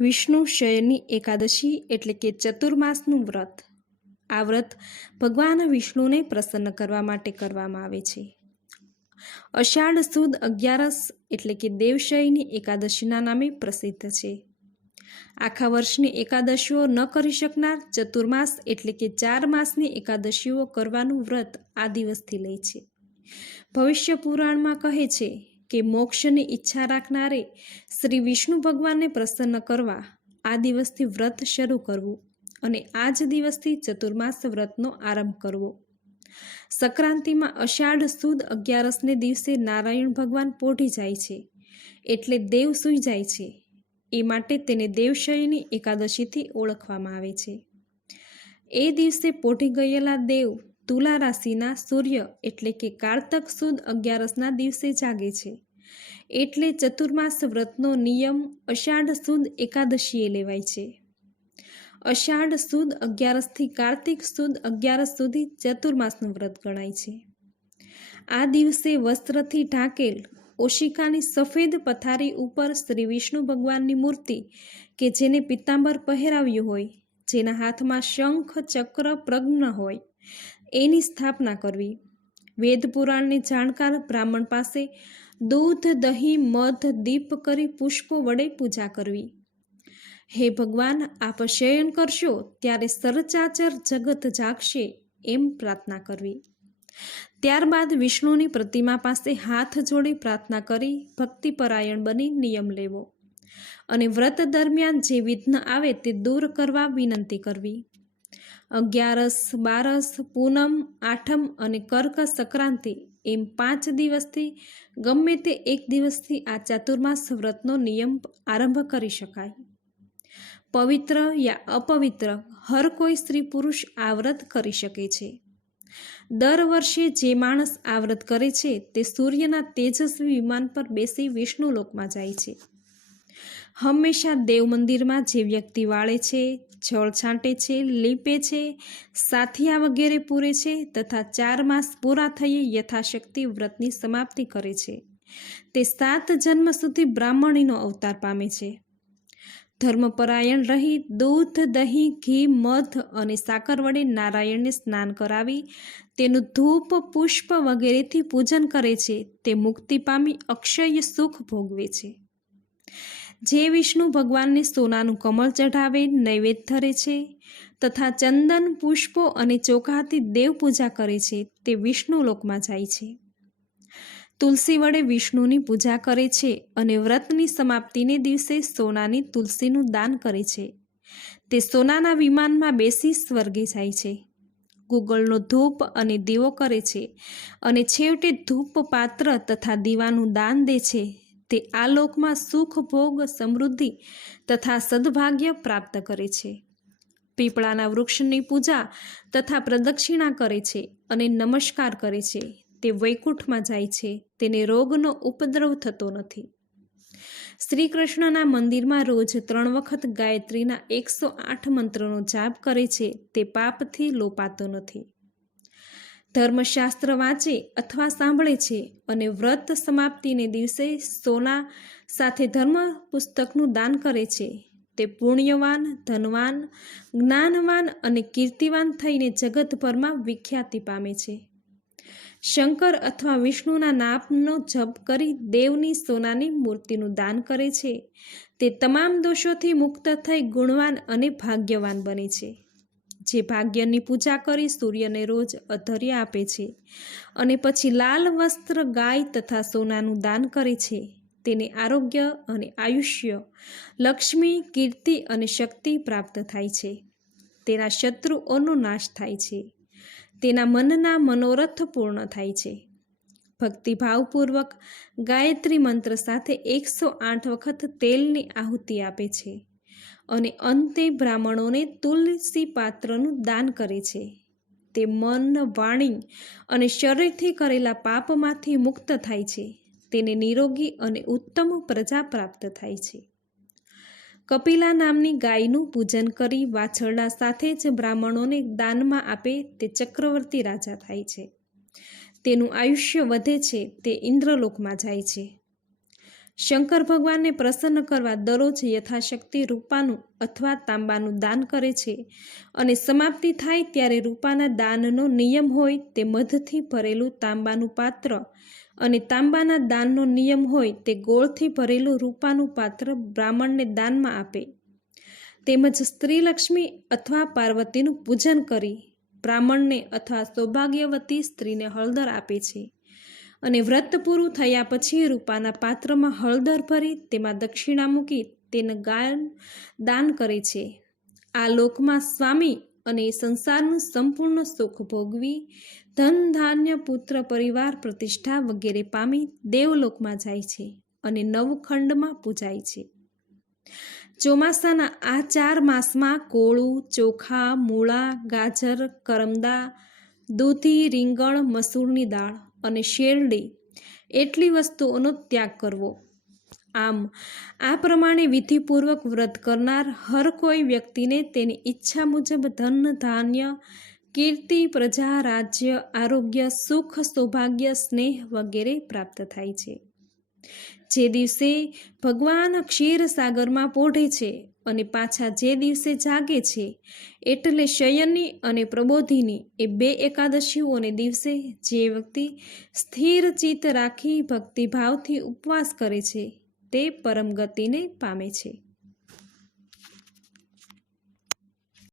વિષ્ણુ શયની એકાદશી એટલે કે ચતુર્માસનું વ્રત. આ વ્રત ભગવાન વિષ્ણુને પ્રસન્ન કરવા માટે કરવામાં આવે છે. અષાઢ સુદ અગિયારસ એટલે કે દેવશયની એકાદશીના નામે પ્રસિદ્ધ છે. આખા વર્ષની એકાદશીઓ ન કરી શકનાર ચતુર્માસ એટલે કે ચાર માસની એકાદશીઓ કરવાનું વ્રત આ દિવસથી લે છે. ભવિષ્ય પુરાણમાં કહે છે કે મોક્ષની ઈચ્છા રાખનારે શ્રી વિષ્ણુ ભગવાનને પ્રસન્ન કરવા આ દિવસથી વ્રત શરૂ કરવું અને આ જ દિવસથી ચતુર્માસ વ્રતનો આરંભ કરવો. સંક્રાંતિમાં અષાઢ સુદ અગિયારસને દિવસે નારાયણ ભગવાન પોઢી જાય છે, એટલે દેવ સૂઈ જાય છે. એ માટે તેને દેવશયની એકાદશીથી ઓળખવામાં આવે છે. એ દિવસે પોઢી ગયેલા દેવ તુલા રાશિના સૂર્ય એટલે કે કારતક સુદ અગિયારસના દિવસે જાગે છે. એટલે ચતુર્માસ વ્રતનો નિયમ અષાઢ સુદ એકાદશીએ લેવાય છે. અષાઢ સુદ અગિયારસથી કાર્તિક સુદ અગિયારસ સુધી ચતુર્માસનું વ્રત ગણાય છે. આ દિવસે વસ્ત્રથી ઢાંકેલ ઓશિકાની સફેદ પથારી ઉપર શ્રી વિષ્ણુ ભગવાનની મૂર્તિ કે જેને પિત્તાંબર પહેરાવ્યું હોય, જેના હાથમાં શંખ, ચક્ર, પ્રજ્ઞ હોય એની સ્થાપના કરવી. વેદ પુરાણને જાણકાર બ્રાહ્મણ પાસે દૂધ, દહીં, મધ, દીપ કરી પુષ્પો વડે પૂજા કરવી. હે ભગવાન, આપ શયન કરશો, ત્યારે સરચાચર જગત જાગશે એમ પ્રાર્થના કરવી. ત્યારબાદ વિષ્ણુની પ્રતિમા પાસે હાથ જોડી પ્રાર્થના કરી ભક્તિપરાયણ બની નિયમ લેવો. અને વ્રત દરમિયાન જે વિઘ્ન આવે તે દૂર કરવા વિનંતી કરવી. અગિયારસ, બારસ, પૂનમ, આઠમ અને કર્ક સંક્રાંતિ એમ પાંચ દિવસથી, ગમે તે એક દિવસથી આ ચાતુર્માસ વ્રતનો નિયમ આરંભ કરી શકાય. પવિત્ર યા અપવિત્ર હર કોઈ સ્ત્રી પુરુષ આ વ્રત કરી શકે છે. દર વર્ષે જે માણસ આ વ્રત કરે છે તે સૂર્યના તેજસ્વી વિમાન પર બેસી વિષ્ણુ લોકમાં જાય છે. હંમેશા દેવ મંદિરમાં જે વ્યક્તિ વાળે છે, જળ છાંટે છે, લીપે છે, સાથિયા વગેરે પૂરે છે તથા ચાર માસ પૂરા થઈએ યથાશક્તિ વ્રતની સમાપ્તિ કરે છે. તે સાત જન્મ સુધી બ્રાહ્મણીનો અવતાર પામે છે. ધર્મપરાયણ રહી દૂધ, દહીં, ઘી, મધ અને સાકર વડે નારાયણને સ્નાન કરાવી તેનું ધૂપ, પુષ્પ વગેરેથી પૂજન કરે છે. તે મુક્તિ પામી અક્ષય સુખ ભોગવે છે. જે વિષ્ણુ ભગવાનને સોનાનું કમળ ચઢાવે, નૈવેદ્ય ધરે છે તથા ચંદન, પુષ્પો અને ચોખાથી દેવ પૂજા કરે છે, તે વિષ્ણુ લોકમાં જાય છે. તુલસી વડે વિષ્ણુની પૂજા કરે છે અને વ્રતની સમાપ્તિને દિવસે સોનાની તુલસીનું દાન કરે છે. તે સોનાના વિમાનમાં બેસી સ્વર્ગે જાય છે. ગુગળનો ધૂપ અને દીવો કરે છે અને છેવટે ધૂપ પાત્ર તથા દીવાનું દાન દે છે. તે આ લોકમાં સુખ, ભોગ, સમૃદ્ધિ તથા સદભાગ્ય પ્રાપ્ત કરે છે. પીપળાના વૃક્ષની પૂજા તથા પ્રદક્ષિણા કરે છે અને નમસ્કાર કરે છે. તે વૈકુંઠમાં જાય છે. તેને રોગનો ઉપદ્રવ થતો નથી. શ્રી કૃષ્ણના મંદિરમાં રોજ ત્રણ વખત ગાયત્રીના એકસો આઠ મંત્રનો જાપ કરે છે. તે પાપથી લોપાતો નથી. ધર્મશાસ્ત્ર વાંચે અથવા સાંભળે છે અને વ્રત સમાપ્તિને દિવસે સોના સાથે ધર્મ પુસ્તકનું દાન કરે છે. તે પુણ્યવાન, ધનવાન, જ્ઞાનવાન અને કીર્તિવાન થઈને જગતભરમાં વિખ્યાતિ પામે છે. શંકર અથવા વિષ્ણુના નામનો જપ કરી દેવની સોનાની મૂર્તિનું દાન કરે છે. તે તમામ દોષોથી મુક્ત થઈ ગુણવાન અને ભાગ્યવાન બને છે. જે ભાગ્યની પૂજા કરી સૂર્યને રોજ અધર્ય આપે છે અને પછી લાલ વસ્ત્ર ગાય તથા સોનાનું દાન કરે છે. તેને આરોગ્ય અને આયુષ્ય, લક્ષ્મી, કીર્તિ અને શક્તિ પ્રાપ્ત થાય છે. તેના શત્રુઓનો નાશ થાય છે. તેના મનના મનોરથ પૂર્ણ થાય છે. ભક્તિભાવપૂર્વક ગાયત્રી મંત્ર સાથે એકસો આઠ વખત તેલની આહુતિ આપે છે. અને અંતે બ્રાહ્મણોને તુલસી પાત્રનું દાન કરે છે. તે મન, વાણી અને શરીરથી કરેલા પાપમાંથી મુક્ત થાય છે. તેને નિરોગી અને ઉત્તમ પ્રજા પ્રાપ્ત થાય છે. કપિલા નામની ગાયનું પૂજન કરી વાછરડા સાથે જ બ્રાહ્મણોને દાનમાં આપે તે ચક્રવર્તી રાજા થાય છે. તેનું આયુષ્ય વધે છે, તે ઇન્દ્રલોકમાં જાય છે. શંકર ભગવાનને પ્રસન્ન કરવા દરરોજ યથાશક્તિ રૂપાનું અથવા તાંબાનું દાન કરે છે અને સમાપ્તિ થાય ત્યારે રૂપાના દાનનો નિયમ હોય તે મધથી ભરેલું તાંબાનું પાત્ર અને તાંબાના દાનનો નિયમ હોય તે ગોળથી ભરેલું રૂપાનું પાત્ર બ્રાહ્મણને દાનમાં આપે. તેમજ સ્ત્રીલક્ષ્મી અથવા પાર્વતીનું પૂજન કરી બ્રાહ્મણને અથવા સૌભાગ્યવતી સ્ત્રીને હળદર આપે છે. અને વ્રત પૂરું થયા પછી રૂપાના પાત્રમાં હળદર ભરી તેમાં દક્ષિણા મૂકી તેને ગાય દાન કરે છે. આ લોકમાં સ્વામી અને સંસારનું સંપૂર્ણ સુખ ભોગવી ધન, ધાન્ય, પુત્ર, પરિવાર, પ્રતિષ્ઠા વગેરે પામી દેવલોકમાં જાય છે અને નવખંડમાં પૂજાય છે. ચોમાસાના આ ચાર માસમાં કોળું, ચોખા, મૂળા, ગાજર, કરમદા, દૂધી, રીંગણ, મસૂરની દાળ અને શેરડી, એટલી વસ્તુઓનો ત્યાગ કરવો. આમ, આ પ્રમાણે વિધિપૂર્વક વ્રત કરનાર હર કોઈ વ્યક્તિને તેની ઈચ્છા મુજબ ધન, ધાન્ય, કીર્તિ, પ્રજા, રાજ્ય, આરોગ્ય, સુખ, સૌભાગ્ય, સ્નેહ વગેરે પ્રાપ્ત થાય છે. જે દિવસે ભગવાન ક્ષીરસાગરમાં પોઢે છે અને પાછા જે દિવસે જાગે છે, એટલે શયનની અને પ્રબોધિની એ બે એકાદશીઓને દિવસે જે વ્યક્તિ સ્થિર ચિત્ત રાખી ભક્તિભાવથી ઉપવાસ કરે છે, તે પરમ ગતિને પામે છે.